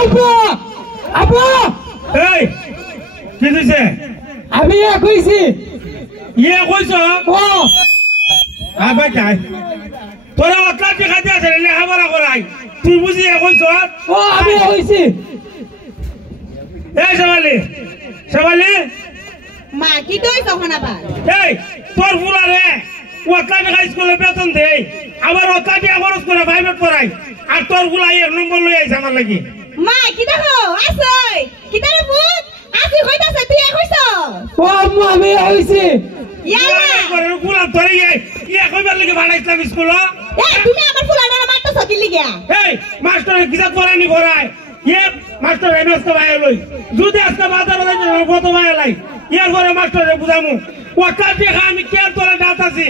আপা আপা এই কি দিছে আমি কইছি কইছ ও আবার যাই তোরা অতলা দেখা দিয়ে আছে লেখাপড়া করাই তুই বুঝি কইছ ও আমি কইছি এই শেফালি শেফালি মা কি তুই তখন আবার এই তোর ফুলা রে অতলা দেখা স্কুলে বেতন দেই আবার অতলা টাকা খরচ করে প্রাইভেট পড়াই আর তোর ফুলা এক নম্বর লই আইছে আমার লাগি মা কি দেখো আসই কি তারে ভূত আসি কইতাছে তুই কইছ ও আম্মু আমি কইছি ইয়ালা ফুলা ধরে কইবার লাগি বানাইছিলাম স্কুল এই তুমি আমার ফুলাডারে মারতেছ কি লিগা এই মাস্টারের কিসা পড়ানি করায় মাস্টার এমএস তো ভাই লই যদি আজকে বাজার কত ভাই লাই ইয়ার পরে মাস্টারে বুঝামু ওটা দেখা আমি কে তোরা ডাটাছি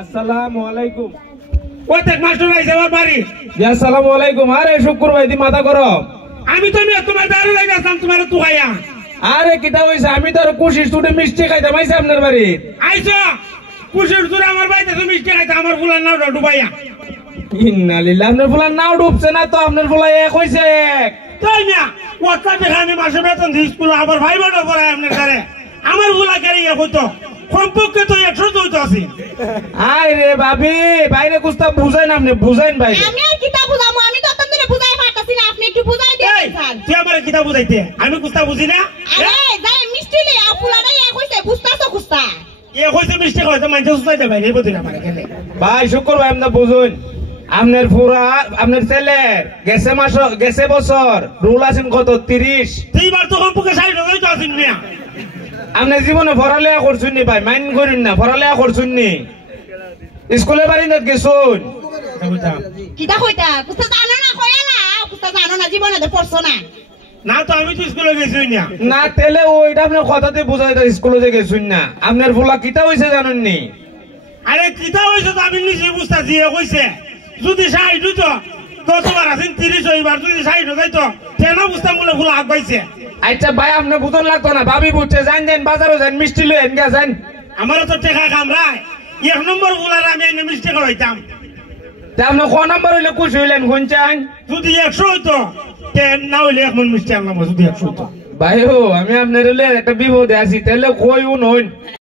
আসসালামু আলাইকুম ওই দেখ মাস্টার আইছে আমার বাড়ি আসসালামু আলাইকুম আরে শুক্র ভাই দি মাথা করো আমি তো তোমার দাঁড়িয়ে লাগাইছিলাম তোমার তুকাইয়া আরে কিটা হইছে আমি তো কোশিশ টুটে মিষ্টি খাইতাম আইছে আপনার বাড়ি আইছো কুশের তোরা আমার বাড়িতে তুমি মিষ্টি খাইতে আমার ফুলার নাও ডুবাইয়া ইন্না লিল্লাহ আপনার ফুলার নাও ডুবছে না তো আপনার ফুলা এক হইছে এক তাই না ওটা দেখা আমি মাসে বেতন দিই স্কুলে আবার ভাই বোনও পড়াই আপনার ঘরে আমার ফুলা কেড়ে হইতো কমপক্ষে তো 100 হইতো আছি আয় রে ভাবি বাইরে কুস্তা বুঝাই না আপনি বুঝাইন ভাই আমি আর কিতা বুঝামু আমি তো তন্দরে বুঝাই পারতাছি না আপনি একটু বুঝাই এই দেন তুই আমার কিতাব বুঝাইতে আমি কুস্তা বুঝি না আরে যাই মিষ্টি লে ফুলাডাই কইছে বুঝতাছ কুস্তা হইছে মিষ্টি হইছে মানুষ সুসাইতে ভাই এই বুঝি না আমার এখানে ভাই শুক্র ভাই আপনি বুঝুন আপনার পুরা আপনার ছেলের গেছে বছর রুল আছেন কত 30 তুইবার তো কমপক্ষে 60 হইতো আছিস মিয়া আপনি জীবনে পড়ালেখা করছুন নি ভাই মাইন্ড করেন না পড়ালেখা করছুন নি স্কুলে বাড়ি না গেছুন কিতা কইতা কুস্তা জানো না কইলা কুস্তা জানো না জীবনে দে পড়ছ না না তো আমি তো স্কুলে গেছি না না তেলে ওইটা আপনি কথাতে বুঝাই দেয় স্কুলে যে গেছুন না আপনার ফুলা কিতা হইছে জানেন নি আরে কিতা হইছে তো আমি নিজে বুঝতাছি কইছে যদি 60 হইতো কতবার আছেন 30 হইবার যদি 60 হইতো কেন বুঝতাম বলে ফুলা আগ পাইছে আচ্ছা ভাই আপনি বুঝন লাগতো না ভাবি বুঝছে যান যান বাজারও যান মিষ্টি লই এনগা যান আমারও তো টাকা কামড়ায় 1 নম্বর ফুলার আমি এনে মিষ্টি খাওয়াইতাম তা আপনি ক নাম্বার হইলে খুশি হইলেন শুনছেন যদি 100 হইতো না হইলে এক মন মিষ্টি আনলাম যদি 100 হইতো ভাই ও আমি আপনার একটা বিপদে আছি তাহলে কই উন হইন